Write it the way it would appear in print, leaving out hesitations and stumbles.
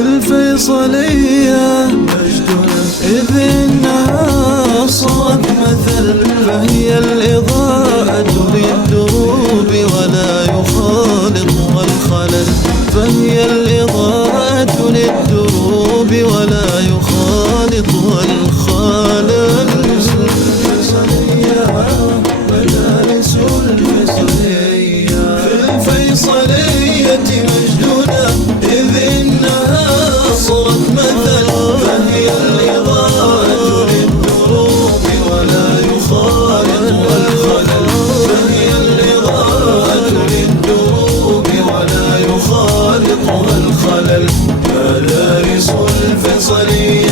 الفيصلية مجدنا، إذ إنها صارت مثل، فهي الإضاءة للدروب ولا يخالطها الخلل، فهي الإضاءة للدروب ولا يخالطها الخلل. مدارس الفيصلية في الفيصلية مجدنا، إذ إنها صارت مثل، فهي الإضاءة للدروب ولا يخالطها الخلل، فهي الإضاءة للدروب ولا يخالطها الخلل. مدارس الفيصلية